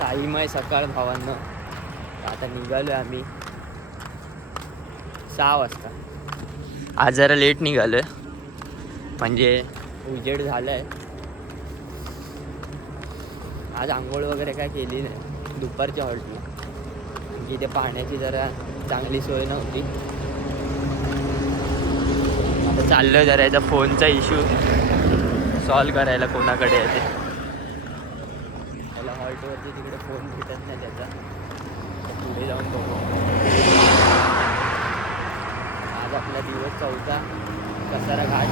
साईमय सकाळ भावांना. आता निघालो आम्ही 6 वाजता. आज जरा लेट निघालोय, म्हणजे उजेड झालाय. आज आंघोळ वगैरे काय केली नाही दुपारच्या हॉल्टला, इथे पाण्याची जरा चांगली सोय नव्हती. आता चाललोय जरा याचा फोनचा इश्यू सॉल्व करायला. कोणाकडे आहे ते त्याला हॉल्टवरती तिकडे फोन भेटत नाही त्याचा. पुढे जाऊन बघू. आज आपला दिवस 4था कसारा घाट.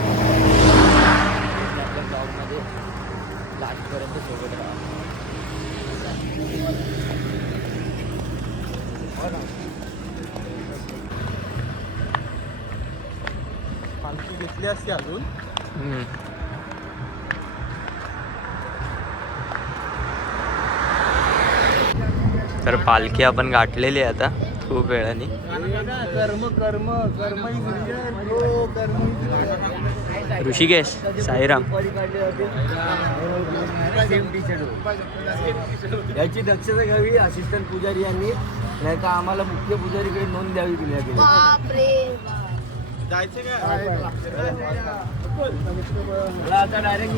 आपल्या ब्लॉगमध्ये लास्टपर्यंत सोबत राहा. पालखी घेतली असते अजून. तर पालखी आपण गाठलेली आहे आता खूप वेळाने. कर्म कर्म कर्म ऋषिकेश साईराम याची दक्षता घ्यावी असिस्टंट पुजारी यांनी, नाही तर आम्हाला मुख्य पुजारीकडे नोंद द्यावी दिल्या गेली. आता डायरेक्ट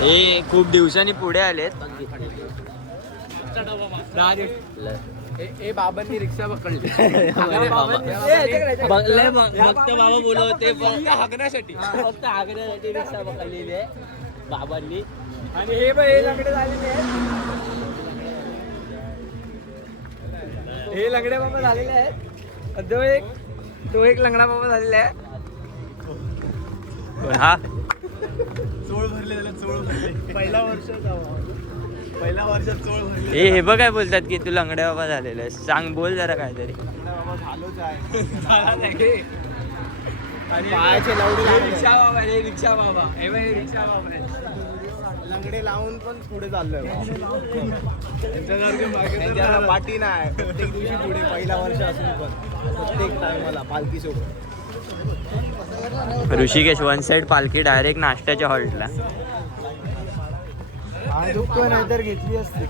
हे खूप दिवसांनी पुढे आलेत. बाबांनी रिक्षा पकडली. फक्त बाबा बोलवते हागण्यासाठी रिक्षा पकडलेली आहे बाबांनी. आणि हे लंगडे झालेले आहेत. हे लंगडे बाबा झालेले आहेत. तो एक लंगडा बाबा झालेला आहे. हा चोळ भरले त्याला, चोळ भरले. पहिल्या वर्षात चोळ भरले. हे बघ काय बोलतात की तू लंगड्या बाबा झालेला आहे. सांग, बोल जरा काहीतरी. बाबा झालोच आहे. पायाचे लवडे रिक्षा बाबा, हे रिक्षा बाबा, हे रिक्षा बाबा. लंगडे लावून पण पुढे चाललोय. त्यांच्याला पाठी नाही. प्रत्येक दिवशी पुढे, पहिला वर्ष असून पण प्रत्येक टायमाला पालखी सोबत. ऋषिकेश वन साईड पालखी डायरेक्ट नाश्त्याच्या हॉल्टला. दुःख नाही तर घेतली असते.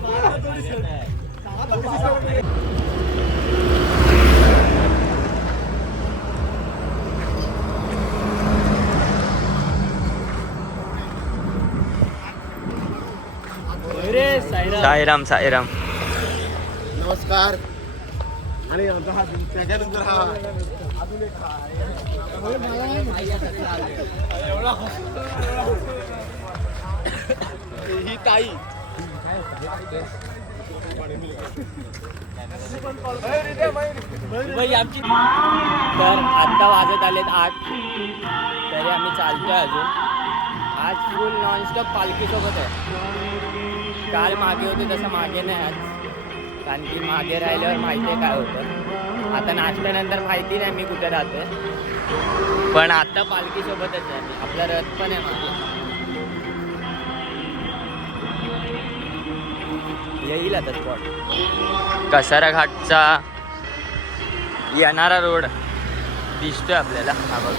साईराम साईराम. नमस्कार. आणि त्याच्यानंतर ही ताई आमची. तर आत्ता वाजत आलेत 8, तरी आम्ही चालतोय अजून. आज फुल नॉनस्टॉप पालखी सोबत आहे. काल मागे होते तसं मागे नाही आज, कारण की मागे राहिल्यावर माहिती आहे काय होतं. आता नाचल्यानंतर माहिती नाही मी कुठे राहतोय, पण आता पालखी सोबतच आहे. आपला रथ पण आहे मागे. येईल आता स्पॉट. कसारा घाटचा येणारा रोड दिसतोय आपल्याला. हा बघ.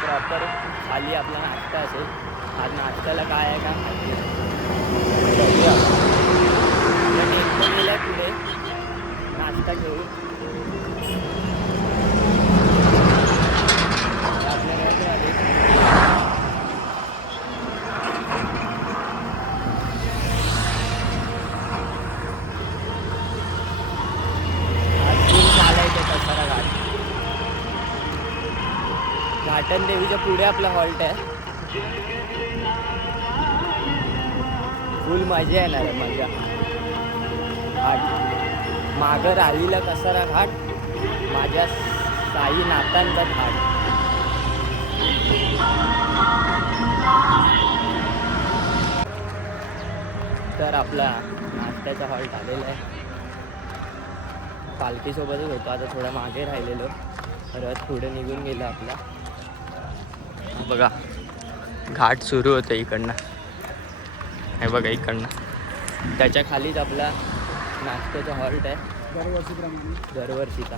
प्रॉपर खाली आपला नाश्ता असेल. आज नाश्त्याला काय आहे का गेला पुढे नाश्ता घेऊ. घाटन देवीच्या पुढे आपला हॉल्ट आहे. फुल मजा येणार आहे, मजा. मागं राहिला कसारा घाट, माझ्या साई नातांचा घाट. तर आपला नाश्त्याचा हॉल्ट आलेला आहे. पालखीसोबतच होतो. आता थोडा मागे राहिलेलो, रथ पुढे निघून गेला आपला. बघा घाट सुरू होतं इकडनं. हे बघा इकडनं. त्याच्या खालीच आपला नाश्त्याचा हॉल्ट आहे दरवर्षीचा.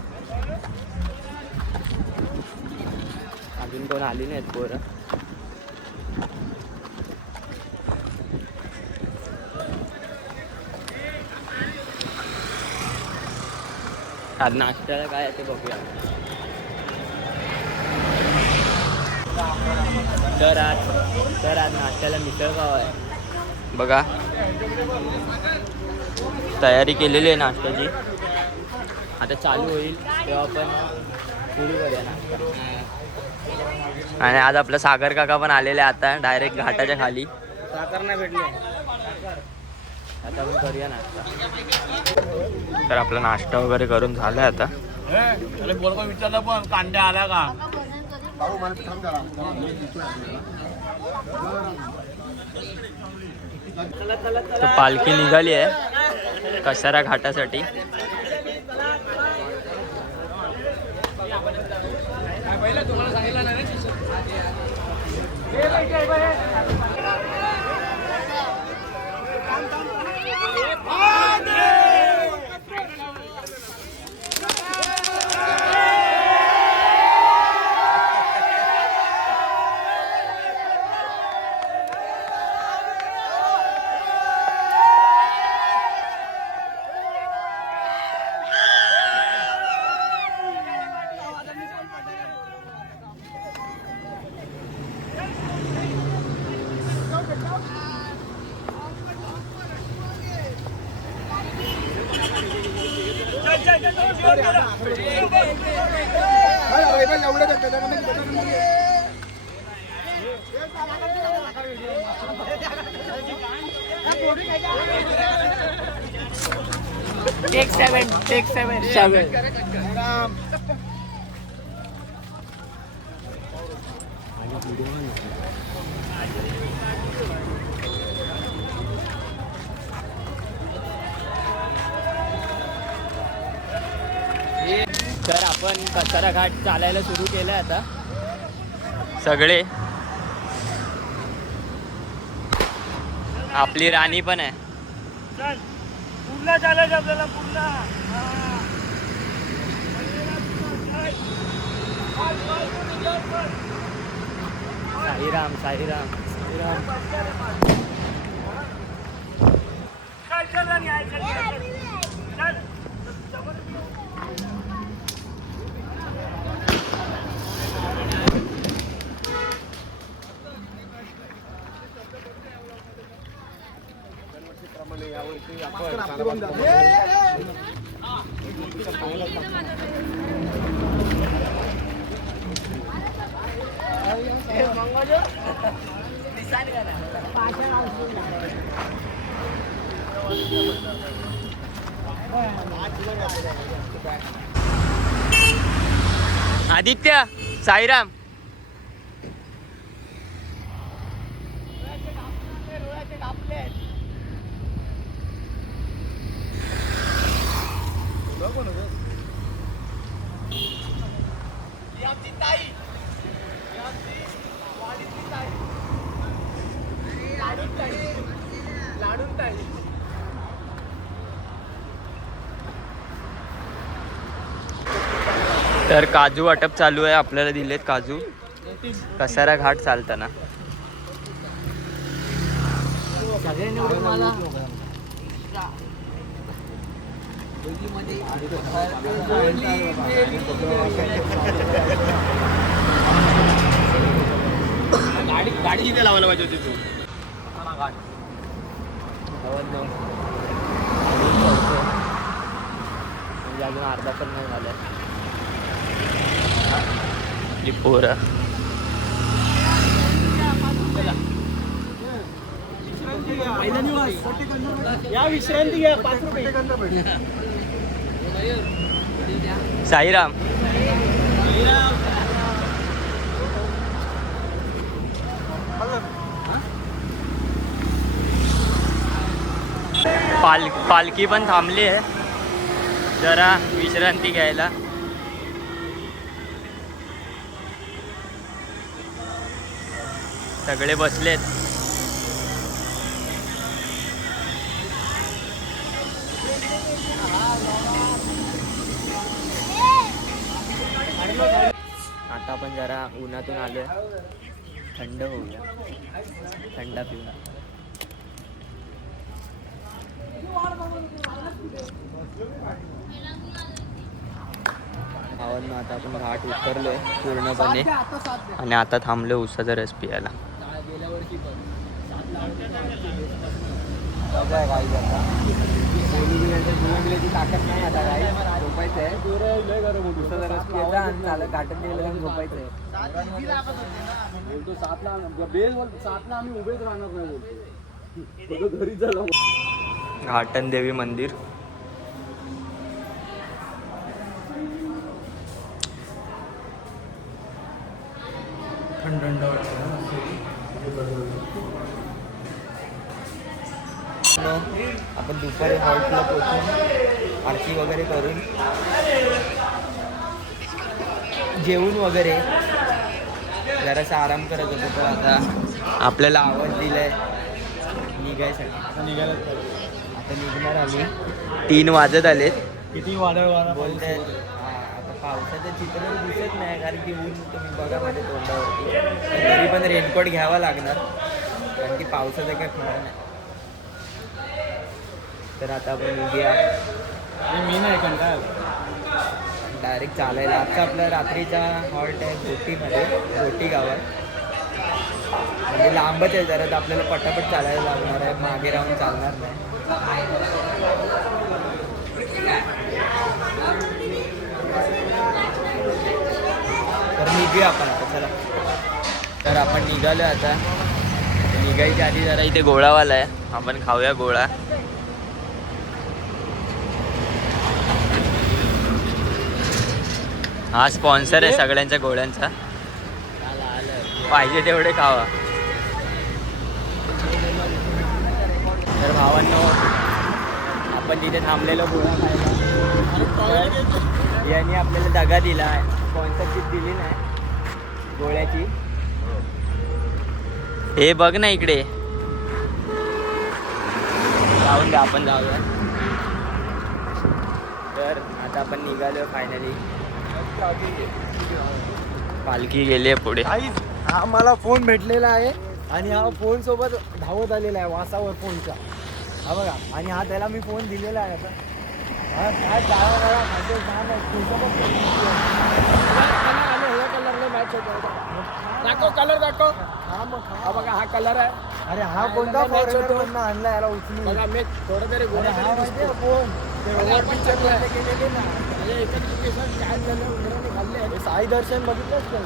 अजून कोण आली नाहीत पोरं. आज नाश्त्याला काय आहे ते बघूया. तर आज नाश्त्याला मिसळ पाव आहे बघा. तयारी केलेली आहे नाश्त्याची. आता चालू होईल तेव्हा आपण सुरू करूया नाश्ता. आणि आज आपला सागर काका पण आलेले आता डायरेक्ट घाटाच्या खाली. साखर नाही भेटले. आता आपण करूया नाश्ता. तर आपला नाश्ता वगैरे करून झालाय आता. विचारलं पण कांद्या आल्या का. तर पालखी निघाली आहे कसारा घाटासाठी. टेक सेवन. तर आपण कसारा घाट चालायला सुरू केलंय आता सगळे. आपली राणी पण आहे. पूर्ण चालायचं आपल्याला पूर्ण. साईराम साईराम आदित्य साईराम. तर काजू वाटप चालू आहे. आपल्याला दिलेत काजू कसारा घाट चालताना. गाडी इथे लावायला पाहिजे होती तू. म्हणजे अजून अर्धा पण नाही झालाय. पोरं या विश्रांती घ्या. 5 रुपये. साईराम. पालखी पण थांबली आहे जरा विश्रांती घ्यायला. सगळे बसलेत. आता आपण जरा उन्हातून आलोय, थंड होऊया, थंड पिऊया. भावांनो आता आपण घाट उतरलोय पूर्णपणे आणि आता थांबलोय उसाचा रस पियाला. ताकद नाही आता काय झोपायचं आहे, उसाचा रस प्यायचा आणि घाटात गेलं झोपायचं आहे. बोलतो 7ला आम्ही उभेच राहणार नाही, बोलतो घरी झालं. घाटन देवी मंदिर. आपण दुपारी हॉल्टला पोहोचून आरती वगैरे करून जेवून वगैरे जरासा आराम करत होतो, तर आता आपल्याला आवाज दिलाय निघायसाठी. आता निघणार आम्ही, 3 वाजत आलेत. किती वादळ बोलताय आता पावसाचं चित्र दिसत नाही कारण की ऊन तुम्ही बघा माझ्या तोंडावरती, तरी पण रेनकोट घ्यावा लागणार कारण की पावसाचं काय खरं नाही. तर आता आपण निघूया. मी नाही कंटाळ डायरेक्ट चालायला. आजचा आपला रात्रीचा हॉल्ट आहे गोटीमध्ये, गोटी गावात. म्हणजे लांबच आहे जरा, तर आपल्याला पटापट चालायला लागणार आहे, मागे राहून चालणार नाही. तर निघूया आपण आता, चला. तर आपण निघालो आता. निघायच्या आधी जरा इथे गोळावाला आहे, आपण खाऊया गोळा. हा स्पॉन्सर आहे सगळ्यांच्या गोळ्यांचा, पाहिजे तेवढे खावा. तर भावांनो आपण तिथे थांबलेलो गोळा खायला, यांनी आपल्याला दगा दिला आहे, स्पॉन्सरशिप दिली नाही गोळ्याची. हे बघ ना इकडे, जाऊन द्या आपण जाऊया. तर आता आपण निघालो फायनली. पालखी गेली आहे पुढे. हा मला फोन भेटलेला आहे आणि हा फोन सोबत धावत आलेला आहे वासावर फोनचा, हा बघा. आणि हा त्याला मी फोन दिलेला आहे. आता हा काय कलर दाखव. हा बघा, हा कलर आहे. अरे हा कोणता फॉरेनर आणला याला उचलून बघा. मी थोडं तरी फोन साई दर्शन बघितलंच का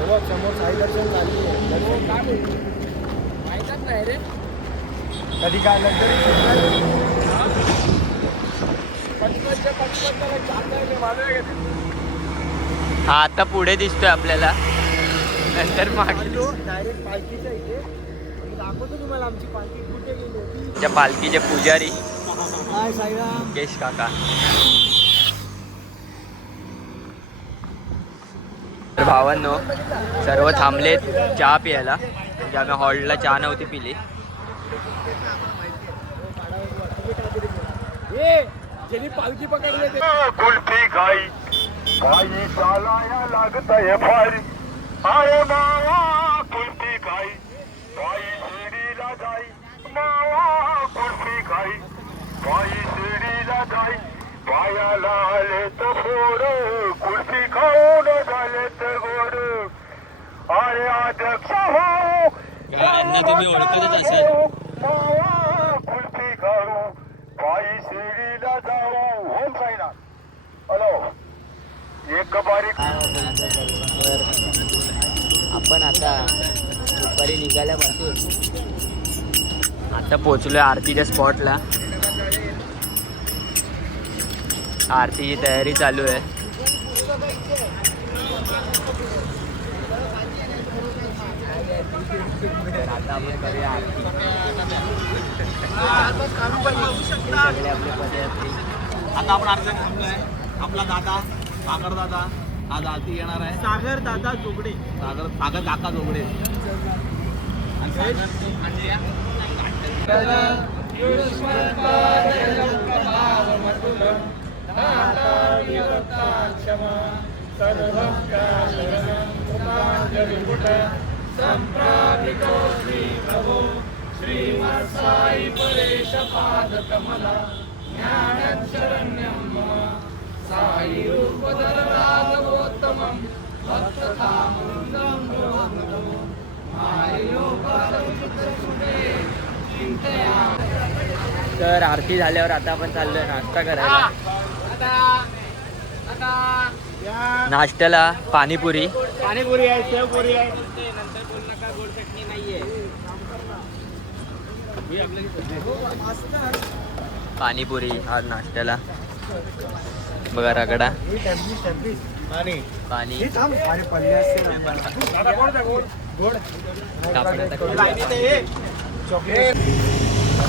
बघ, समोर साई दर्शन झाली आहे. माहीतच नाही रे कधी काय तरी. हा आता पुढे दिसतोय आपल्याला, नंतर मागे डायरेक्ट पालखीच्या इथे दाखवतो तुम्हाला आमची पालखी कुठे गेली होती. त्या पालखीचे पुजारी हाय साईराम, केश काका. तर भावांनो सर्व थांबलेत चहा प्यायला, म्हणजे आम्ही हॉल्टला चहा नव्हती पिली. पालखी पकडले कुल्फी खाई भाई चालाया लागता है भारी. अरे मावा कुल्फी खाई भाई शिडीला जाई. मावा कुल्फी खाई भाई शिडीला जाई. पायाला आले तर गोड कुल्फी खाऊन झाले तर गोड. अरे अध्यक्ष हो यांना तुम्ही ओळखतच असाल. मावा कुल्फी खाऊ भाई शिडीला जाऊ. होम साईना हॅलो एक बारीक. तर आपण आता दुपारी निघाल्यापासून आता पोचलोय आरतीच्या स्पॉटला. आरतीची तयारी चालू आहे. तर आता आपण करूया आरती. सगळे आपले पदयात्री. आता आपण आरती थांबलोय. आपला दादा सागर दादा आज आरती येणार आहे. सागर दादा जोगडे, सागर काका जोगडे. क्षमा तर आरती झाल्यावर आता आपण चाललोय नाश्ता करायला. नाश्त्याला पाणीपुरी. पाणीपुरी आहे, शेवपुरी आहे. नंतर बोल नका गोड चटणी नाहीये. पाणीपुरी आज नाश्त्याला. बघा रगडा, पाणी, तर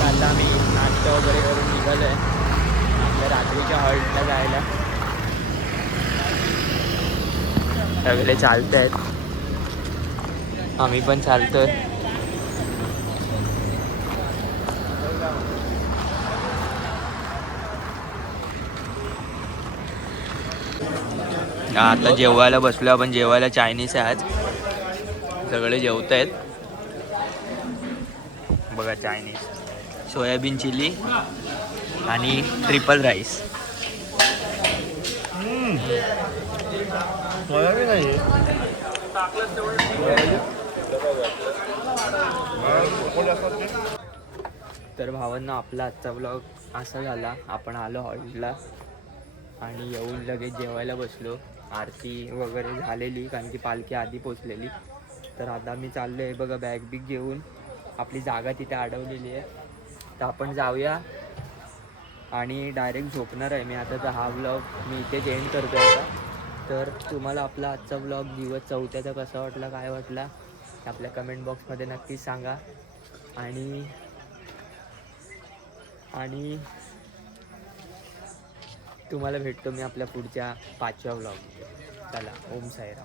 आता आम्ही नाश्ता वगैरे करून निघालोय आपल्या रात्रीच्या हॉल्टला जायला. सगळे चालत आहेत, आम्ही पण चालतोय. आता जेवायला बसलो आपण. जेवायला चायनीज आहे आज. सगळे जेवत आहेत. बघा चायनीज, सोयाबीन चिली आणि ट्रिपल राईस. तर भावांना आपला आजचा ब्लॉग असा झाला. आपण आलो हॉल्टला आणि येऊन लगेच जेवायला बसलो. आरती वगैरे झालेली कारण की पालखी आधी पोचलेली. तर आता मी चाललो आहे बघा बॅग बिग घेऊन. आपली जागा तिथे अडवलेली आहे, तर आपण जाऊया आणि डायरेक्ट झोपणार आहे मी आता. तर हा ब्लॉग मी इथेच एंड करतो आता. तर तुम्हाला आपला आजचा ब्लॉग दिवस 4थ्याचा कसा वाटला, काय वाटला आपल्या कमेंट बॉक्समध्ये नक्कीच सांगा. आणि तुम्हाला भेटतो मी आपल्या पुढच्या 5व्या ब्लॉग. चला, ओम साईराम.